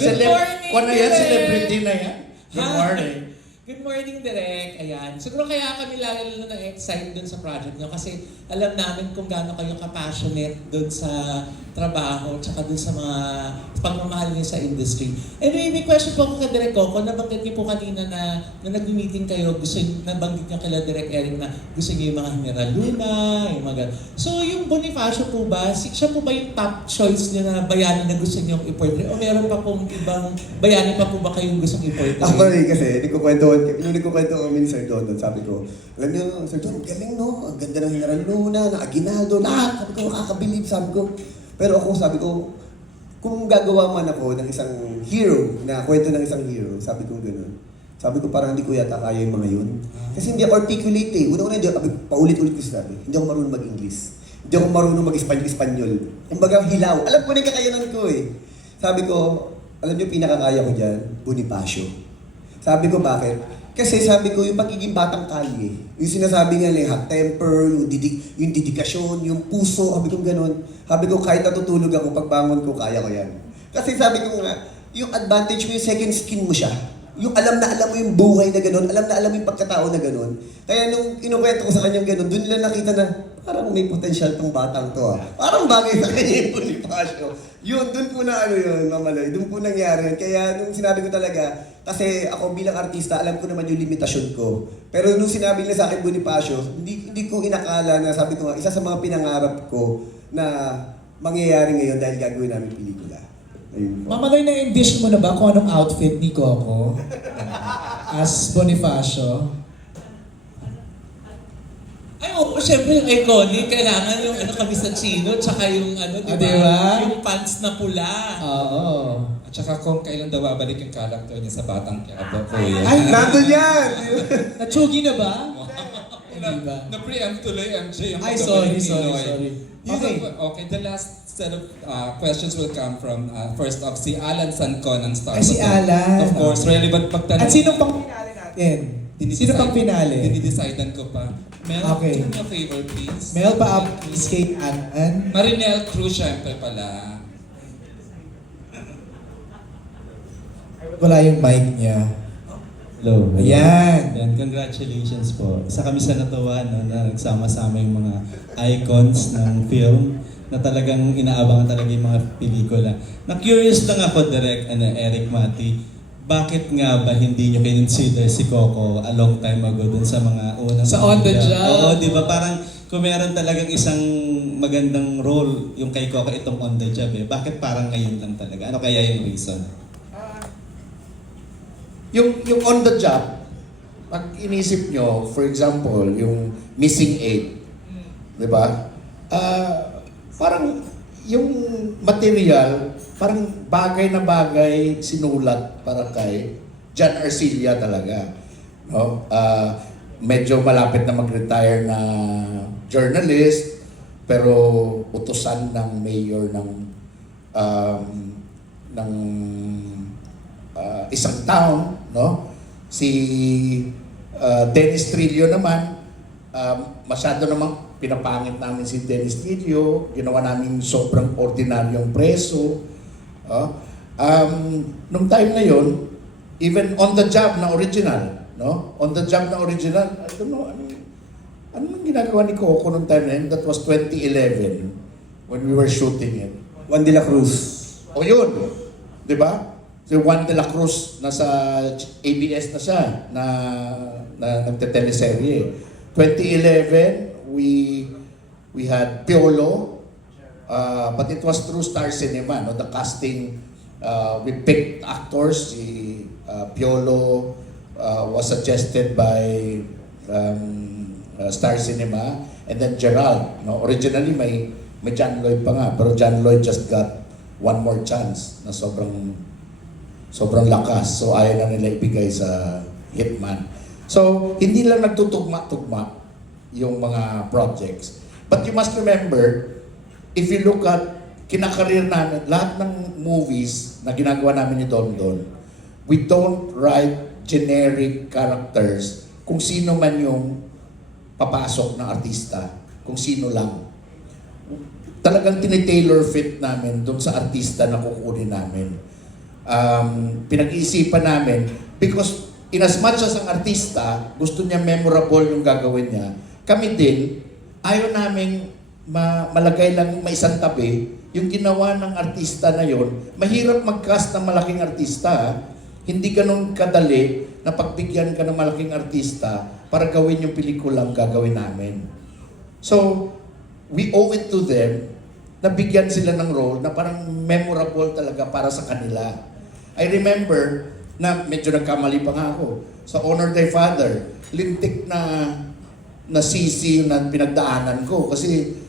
Good morning, Kung ano yan, Direk! celebrity na yan. Good Ha? morning. Good morning, Direk. Ayan. Siguro kaya kami lalo na excited dun sa project nyo kasi alam namin kung gaano kayo ka-passionate dun sa trabaho tsaka dun sa mga pagmamahal niyo sa industry. Anyway, may question po ako kay Direk Coco. Nabanggit niyo po kanina na nag-meeting kayo, nabanggit niyo kila Direk Eric na gusto niyo yung mga General Luna, yung mga ganun. So, yung Bonifacio po ba, siya po ba yung top choice niyo na bayani na gusto niyo i-portray? O meron pa pong ibang bayani pa po ba kayong gustong i-portray? Actually, kasi nung nagkukwento kami ni Sir Don, sabi ko, alam niyo, Sir Don, galing no? Ang ganda ng General Luna, ng Aguinaldo, lahat. Sabi ko, makakabilib, sabi ko. Pero ako, sabi ko, kung gagawa man ako ng isang hero, na kwento ng isang hero, sabi ko gano'n. Sabi ko, parang hindi ko yata kaya yung mga yun. Kasi hindi ako articulate eh. Una-una, paulit-ulit ko sinabi, hindi ako marunong mag-English. Hindi ako marunong mag-Espanyol. Kumbaga, hilaw. Alam ko na yung kakayanan ko eh. Sabi ko, alam niyo, pinakakaya ko dyan, Bonifacio. Sabi ko, bakit? Kasi sabi ko, yung pagiging batang kalye, yung sinasabi nga yung hot temper, yung dedikasyon, yung puso, sabi ko gano'n. Sabi ko, kahit natutulog ako, pagbangon ko, kaya ko yan. Kasi sabi ko nga, yung advantage mo, yung second skin mo siya. Yung alam na alam mo yung buhay na gano'n, alam na alam mo yung pagkatao na gano'n. Kaya nung inukwento ko sa kanyang gano'n, doon nila nakita na, parang may potential tong batang to ah. Parang bagay sa kanya yung Bonifacio. Yun, doon po na ano yun, Mamaloy. Doon po nangyari. Kaya nung sinabi ko talaga, kasi ako bilang artista, alam ko naman yung limitasyon ko. Pero nung sinabi nila sa akin Bonifacio, hindi ko inakala na sabi ko nga, isa sa mga pinangarap ko na mangyayari ngayon dahil gagawin namin pelikula. Ayun po. Mamaloy, na-envision mo na ba kung anong outfit ni Coco as Bonifacio? Ay, oo, syempre yung iconic, kailangan yung ano kami sa chino, tsaka yung ano, di ba? Diba? Yung pants na pula. Oo. At saka kung kailan daw babalik yung character niya sa Batang Quiapo, kuya. Ay, nandun yan! Natsugi na ba? Hindi ba? Na-preempt tuloy, MJ. Yung Ay, paggawa sorry, ni sorry, Pinoy. sorry. Okay. Okay. Okay, the last set of questions will come from, first off, si Alan Sancon ng Star. Ay, si Alan. Of course, relevant pagtanong. At sino pang pinali natin? Sino pang pinali? Dinidecidean ko pa. Mel, Okay. do me a favor, please. Mel pa up is kay Alan. Marinel Cruz, syempre pala. Wala yung mic niya. Hello. Ayan. Yan, congratulations po. Isa kami sa natuwa no, na nagsama-sama yung mga icons ng film na talagang inaabangan talaga yung mga pelikula. Na-curious lang ako, Direk, Eric Mati, bakit nga ba hindi nyo kinonsider si Coco a long time ago dun sa mga unang... Sa On the Job. Oo, di ba? Parang kung meron talagang isang magandang role yung kay Coco itong On the Job eh, bakit parang ngayon lang talaga? Ano kaya yung reason? Yung on the job, pag inisip nyo, for example, yung missing 8, di ba? Parang yung material, parang bagay na bagay sinulat para kay John Arcilla talaga. No? Medyo malapit na mag-retire na journalist, pero utusan ng mayor ng isang town, no? Si Dennis Trillo naman, masyado namang pinapangit namin si Dennis Trillo, ginawa namin sobrang ordinaryong preso. Nung time na yon, even on the job na original, no? On the job na original, I don't know, ano man ginagawa ni Coco nung time na yun? That was 2011 when we were shooting it. Juan de la Cruz. O yun, di ba? Si Juan de la Cruz, nasa ABS na siya, na nagte-teleserye. 2011, we had Piolo, but it was through Star Cinema, no? The casting, we picked actors. Si Piolo was suggested by Star Cinema, and then Gerald. No? Originally, may John Lloyd pa nga, pero John Lloyd just got one more chance na sobrang lakas. So ayaw na nila ibigay sa Hitman. So hindi lang nagtutugma-tugma yung mga projects. But you must remember, if you look at kinakareer namin, lahat ng movies na ginagawa namin ni Don Don, we don't write generic characters kung sino man yung papasok na artista, kung sino lang. Talagang tinitailor fit namin doon sa artista na kukunin namin. pinag-iisipan namin because in as much as ang artista gusto niya memorable yung gagawin niya, kami din ayaw naming malagay lang maisang tabi yung ginawa ng artista na yon. Mahirap mag-cast ng malaking artista. Hindi ganun kadali na pagbigyan ka ng malaking artista para gawin yung pelikulang gagawin namin. So, we owe it to them na bigyan sila ng role na parang memorable talaga para sa kanila. I remember na medyo nagkamali pa nga ako. Sa Honor Thy Father, lintik na sisi na pinagdaanan ko kasi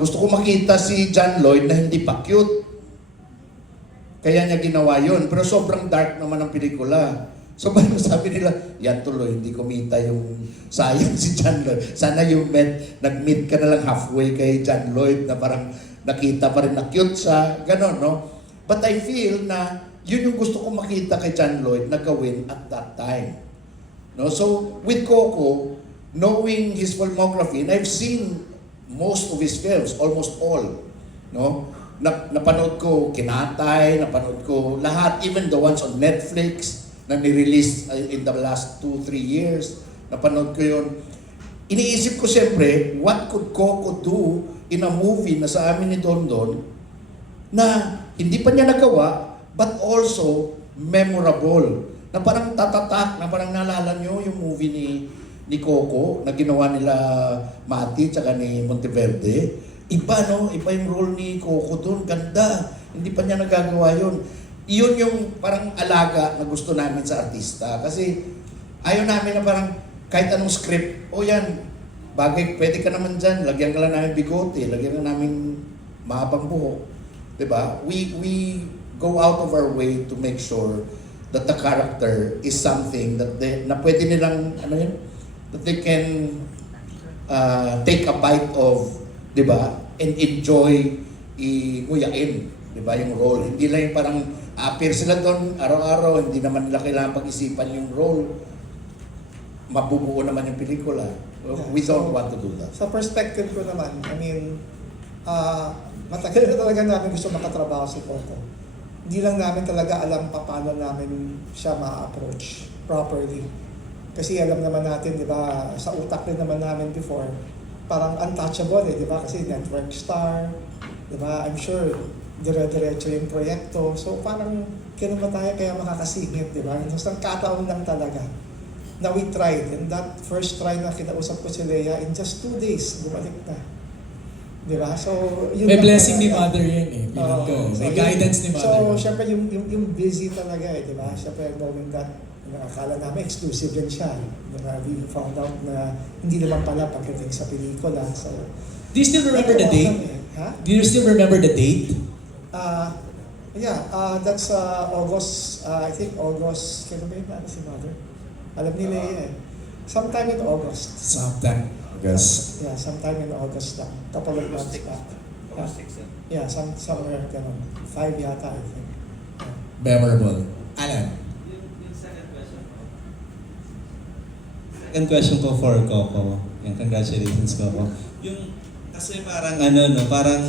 gusto ko makita si John Lloyd na hindi pa cute. Kaya niya ginawa yun. Pero sobrang dark naman ang pelikula. So parang sabi nila, yan tuloy, hindi kumita yung sayang si John Lloyd. Sana yung nag-meet ka na lang halfway kay John Lloyd na parang nakita pa rin na cute siya. Ganon, no? But I feel na yun yung gusto ko makita kay John Lloyd na gawin at that time. No? So with Coco, knowing his filmography, and I've seen most of his films, almost all. No? Napanood ko Kinatay, napanood ko lahat, even the ones on Netflix na ni-release in the last 2-3 years. Napanood ko yun. Iniisip ko siyempre, what could Coco do in a movie na sa amin ni Don Don na hindi pa niya nagawa but also memorable. Na parang tatatak, na parang naalala nyo yung movie ni Coco na ginawa nila Mati tsaka ni Monteverde. Iba, no? Iba yung role ni Coco doon. Ganda. Hindi pa niya nagagawa yun. Iyon yung parang alaga na gusto namin sa artista. Kasi ayaw namin na parang kahit anong script, o yan, bagay, pwede ka naman dyan, lagyan ka lang namin bigote, lagyan ka namin mahabang buhok. Diba? We go out of our way to make sure that the character is something that na pwede nilang, ano yun, that they can take a bite of, diba? And enjoy nguyain, diba? Yung role. Hindi lang yung parang appear sila doon araw-araw, hindi naman nila kailangan pag-isipan yung role. Mabubuo naman yung pelikula. We don't want to do that. Sa perspective ko naman, I mean, matagal na talaga namin gusto makatrabaho si Coco. Hindi lang namin talaga alam paano namin siya ma-approach properly. Kasi alam naman natin, di ba, sa utak din naman namin before, parang untouchable di ba? Kasi network star, di ba? I'm sure dire-diretso yung proyekto. So parang kailan ba tayo kaya makakasingit, di ba? Isang kataon lang talaga na we tried. And that first try na kinausap ko si Leia, in just 2 days, bumalik na. Di ba? So, yun May lang blessing ni talaga. Mother yan eh. Bilang ko. May guidance ni Mother. So, syempre yung busy talaga di ba? Syempre, knowing that, akala namin exclusive din siya. Diba? We found out na hindi naman pala pagdating sa pelikula. So, Do you still remember the date? Ha? Do you still remember the date? That's August, I think August, kailan ba yun si Mother? Alam nila eh. Sometime in August. Sometime. Yes. Yeah, sometime in August lang. Couple of months back. Yeah, somewhere ganun. 5 yata, I think. Memorable. Alan. Second question ko for Coco. Yan, congratulations Coco. Yung, kasi parang parang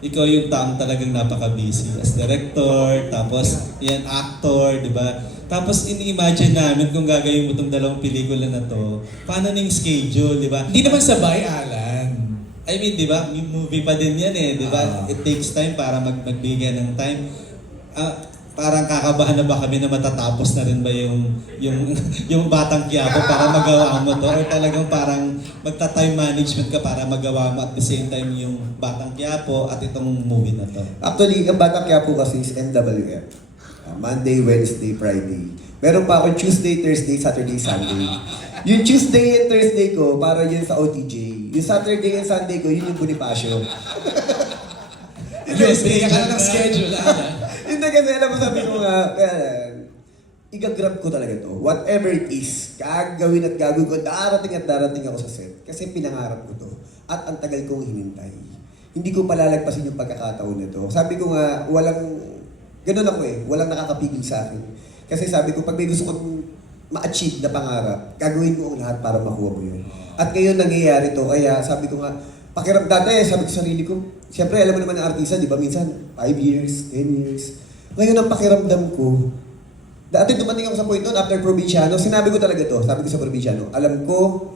ikaw yung taong talagang napaka-busy as director, tapos yan actor, di ba? Tapos ini-imagine namin kung gagawin mo itong dalawang pelikula na to, paano na yung schedule, di ba? Hindi naman sabay, Alan. I mean, di ba? Movie pa din yan eh, di ba? It takes time para magbigay ng time. Parang kakabahan na ba kami na matatapos na rin ba yung Batang Quiapo para magawa mo to? Or talagang parang magta-time management ka para magawa mo at the same time yung Batang Quiapo at itong movie na to? Actually, ang Batang Quiapo kasi is NWF. Monday, Wednesday, Friday. Meron pa akong Tuesday, Thursday, Saturday, Sunday. Yung Tuesday and Thursday ko, para yun sa OTJ. Yung Saturday and Sunday ko, yun yung Bonifacio. Yes, bigyan ka na ng schedule, Alan. Hindi kasi alam mo sabi ko nga, igagrab ko talaga to. Whatever it is, gagawin at gagawin ko, darating ako sa set. Kasi pinangarap ko to. At ang tagal kong hinintay. Hindi ko palalagpasin yung pagkakataon nito. Sabi ko nga, ganun ako walang nakakapigil sa akin. Kasi sabi ko, pag may gusto kong ma-achieve na pangarap, gagawin ko ang lahat para makuha mo yun. At ngayon nangyayari to, kaya sabi ko nga, pakiram dati, sabi ko sa sarili ko, siyempre alam mo naman ng artista, di ba, minsan 5 years, 10 years, Ngayon ang pakiramdam ko, dati dumating ako sa point noon after Provinciano, sinabi ko talaga to, sabi ko sa Provinciano, alam ko,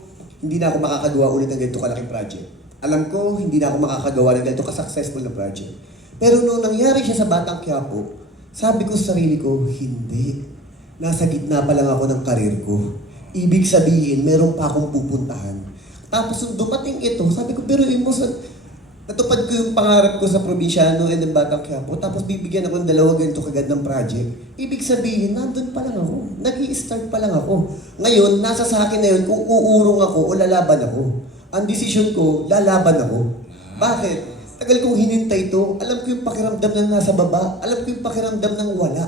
hindi na ako makakagawa ulit ng ganito kalaking project. Alam ko, hindi na ako makakagawa ng ganito ka-successful na project. Pero nung nangyari siya sa Batang Quiapo, sabi ko sa sarili ko, hindi. Nasa gitna pa lang ako ng karir ko. Ibig sabihin, meron pa akong pupuntahan. Tapos nung dumating ito, sabi ko, pero mo sa... Natupad ko yung pangarap ko sa Provinciano and then Batang Quiapo, tapos bibigyan ako ng 2 ganito kagad ng project. Ibig sabihin, nandun pa lang ako. Nag-i-start pa lang ako. Ngayon, nasa sa akin na yun kung uurong ako o lalaban ako. Ang decision ko, lalaban ako. Bakit? Tagal kong hinintay ito. Alam ko yung pakiramdam na nasa baba. Alam ko yung pakiramdam ng wala.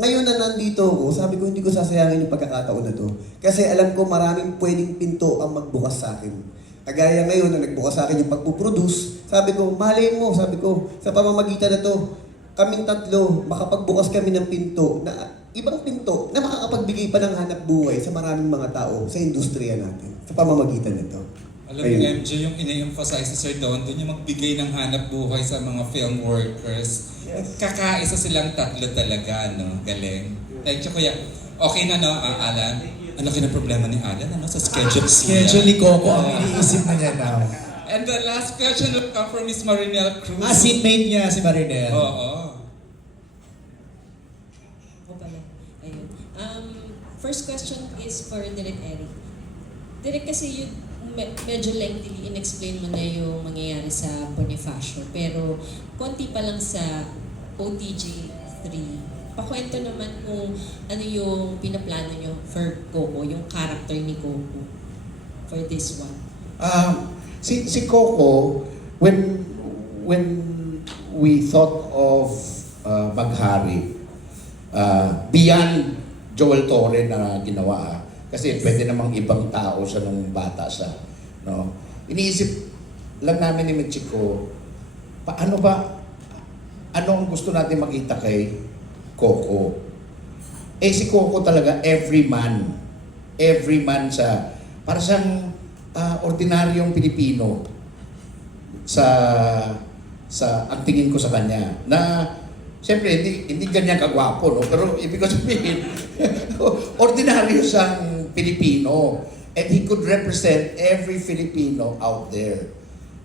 Ngayon na nandito ako, sabi ko hindi ko sasayangin yung pagkakataon na to. Kasi alam ko maraming pwedeng pinto ang magbukas sa akin. Kagaya ngayon na nagbukas sa akin yung pagpuproduce, sabi ko, malay mo, sabi ko, sa pamamagitan na to, kaming tatlo, makapagbukas kami ng pinto, na ibang pinto, na makakapagbigay pa ng hanap buhay sa maraming mga tao sa industriya natin, sa pamamagitan nito. Alam mo, MJ, yung ina-emphasize si Sir Don, doon yung magbigay ng hanap buhay sa mga film workers. Yes. Kakaisa silang tatlo talaga, no? Galing. Thank you, Kuya. Okay na, no, Alan? Ano kaya problema ni Alan, ano? Sa schedule niya. Schedule ni Coco ang iniisip na niya now. And the last question will come from Miss Marinelle Cruz. Seatmate niya si Marinel. Oo. Ako pala. Ayun. First question is for Direk Eric. Direk, kasi yun, medyo lengthily in-explain mo na yung mangyayari sa Bonifacio. Pero konti pa lang sa OTG 3. Pakwento naman kung ano yung pinaplano nyo for Coco, yung character ni Coco for this one. Si Coco, when we thought of Maghari, beyond Joel Torre na ginawa, kasi pwede namang ibang tao siya nung bata siya, no? Iniisip lang namin ni Michiko, ano ang gusto natin makita kay Coco? Si Coco talaga, every man siya. Para siyang ordinaryong Pilipino sa ang tingin ko sa kanya. Na, siyempre, hindi ganyan kagwapo, no? Pero ibig ko sabihin, ordinaryo siyang Pilipino. And he could represent every Filipino out there.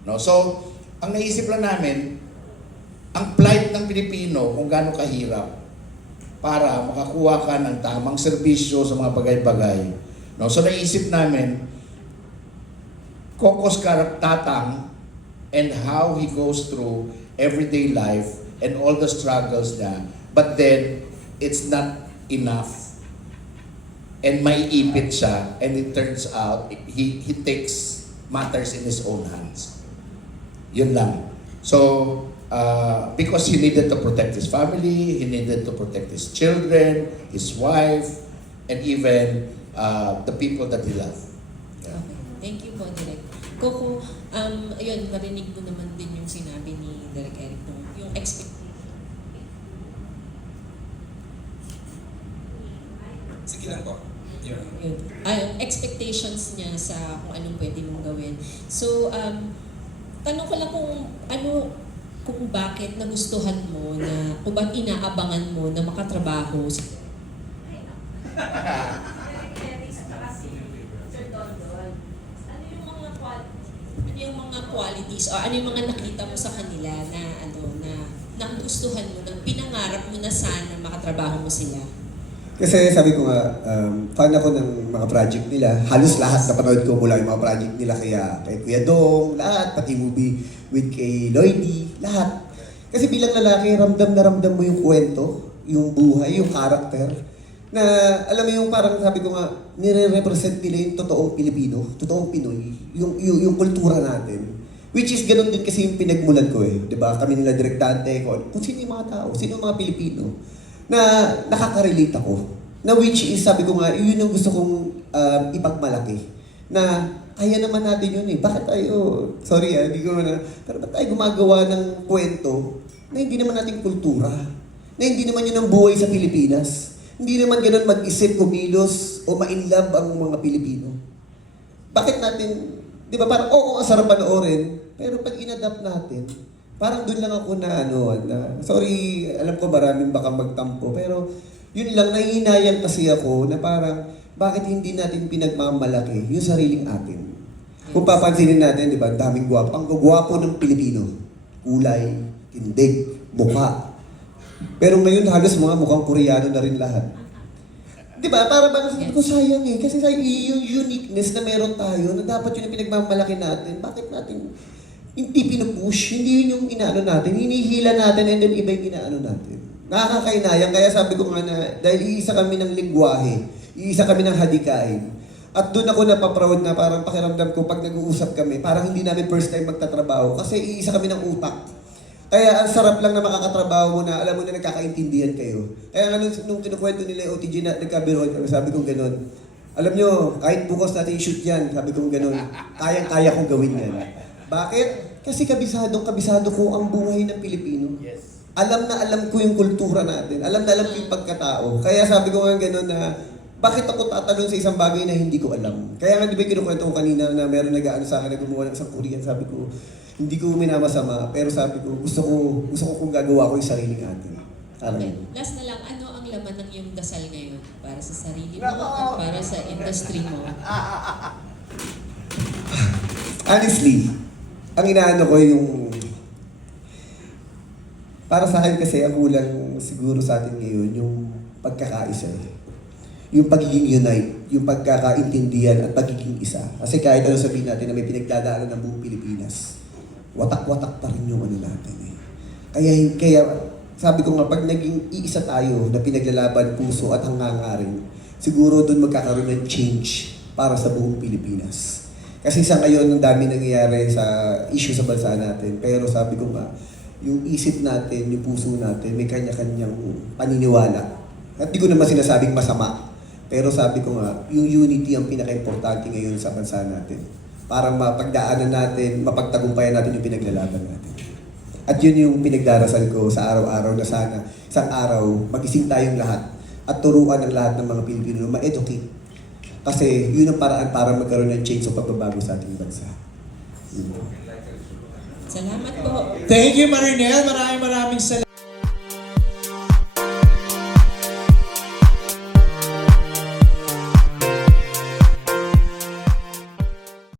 No? So, ang naisip lang namin, ang plight ng Pilipino kung gaano kahirap para makakuha ka ng tamang serbisyo sa mga bagay-bagay. No? So naisip namin, Coco's tatang and how he goes through everyday life and all the struggles niya. But then, it's not enough. And may ipit siya, and it turns out, he takes matters in his own hands. Yun lang. So, because he needed to protect his family, he needed to protect his children, his wife, and even the people that he loved. Yeah. Okay. Thank you po, Direk. Coco, ayun, narinig mo naman din yung sinabi ni Direk Eric, yung Sige lang po. expectations niya sa kung anong pwede mong gawin. So, tanong ko lang kung bakit nagustuhan mo na, kung bakit inaabangan mo na makatrabaho si yung mga qualities o ano yung mga nakita mo sa kanila na nagustuhan mo, na pinangarap mo na sana makatrabaho mo sila? Kasi sabi ko nga, fan ako ng mga project nila. Halos lahat napanood ko mula yung mga project nila kay Kuya Dong, lahat, pati movie with kay Lloydie, lahat. Kasi bilang lalaki, ramdam na ramdam mo yung kwento, yung buhay, yung karakter. Na alam mo yung parang sabi ko nga, nire-represent nila yung totoong Pilipino, totoong Pinoy, yung kultura natin. Which is ganun din kasi yung pinagmulan ko eh. Diba? Kami nila Direk Dante, kung sino yung mga tao, sino yung mga Pilipino. Na nakaka-relate ako. Na which is, sabi ko nga, yun yung gusto kong ipagmalaki. Na kaya naman natin yun eh. Bakit tayo, sorry hindi ko na, pero ba't tayo gumagawa ng kwento na hindi naman natin kultura? Na hindi naman yun ang buhay sa Pilipinas? Hindi naman ganun mag-isip, kumilos, o ma-inlove ang mga Pilipino. Bakit natin, di ba parang, oo, ang sarap panoorin, pero pag inadapt natin, Parang doon lang ako sorry, alam ko maraming baka magtampo, pero yun lang, nahihinayang kasi ako na parang, bakit hindi natin pinagmamalaki yung sariling atin? Kung papansinin natin, di ba, ang daming gwapo. Ang gwapo ng Pilipino. Kulay, tindig, mukha. Pero ngayon halos mga mukhang Koreano na rin lahat. Di ba? Para bang sabi ko, sayang eh. Kasi yung uniqueness na meron tayo, na dapat yun ang pinagmamalaki natin. Bakit natin hindi pinupush? Hindi yun yung inaano natin. Hinihila natin and then iba yung inaano natin. Nakakainayang. Kaya sabi ko nga na, dahil iisa kami ng lingwahe, iisa kami ng hadikain. At doon ako napaproud na parang pakiramdam ko pag nag-uusap kami, parang hindi namin first time magtatrabaho kasi iisa kami ng utak. Kaya ang sarap lang na makakatrabaho mo na alam mo na nagkakaintindihan kayo. Kaya nga nung kinukwento nila yung OTG na nagkabiroon kami, sabi kong gano'n. Alam nyo, kahit bukas natin i-shoot yan, sabi kong gano'n, kayang-kaya kong gawin yan. Bakit? Kasi kabisado ko ang buhay ng Pilipino. Alam na alam ko yung kultura natin. Alam na alam ko yung pagkatao. Kaya sabi ko nga gano'n na, bakit ako tatanong sa isang bagay na hindi ko alam? Kaya nga di ba kinukwento ko kanina na meron nag-aano sa akin na gumawa ng isang Korean, sabi ko, hindi ko minamasama, pero sabi ko, gusto ko kung gagawa ko yung sariling atin. Okay. Last na lang, ano ang laman ng iyong dasal ngayon? Para sa sarili mo at para sa industry mo? Honestly, ang inaano ko yung... Para sa akin kasi, ang kulang siguro sa atin ngayon, yung pagkakaisa. Yung pagiging unite, yung pagkakaintindihan at pagiging isa. Kasi kahit ano sabihin natin na may pinagdadaanan ng buong Pilipinas, watak-watak pa rin yung ano natin eh. Kaya sabi ko nga, pag naging iisa tayo na pinaglalaban puso at hangangarin, siguro doon magkakaroon ng change para sa buong Pilipinas. Kasi sa ngayon, ang dami nangyayari sa issue sa bansa natin. Pero sabi ko nga, yung isip natin, yung puso natin, may kanya-kanyang paniniwala. At di ko naman sinasabing masama. Pero sabi ko nga, yung unity ang pinaka-importante ngayon sa bansa natin. Para mapagdaanan natin, mapagtagumpayan natin yung pinaglalaban natin. At yun yung pinagdarasal ko sa araw-araw na sana, isang araw, magising tayong lahat at turuan ng lahat ng mga Pilipino na ma-educate. Kasi yun ang paraan para magkaroon ng change o pagbabago sa ating bansa. Salamat po. Thank you, Marinel. Maraming salamat.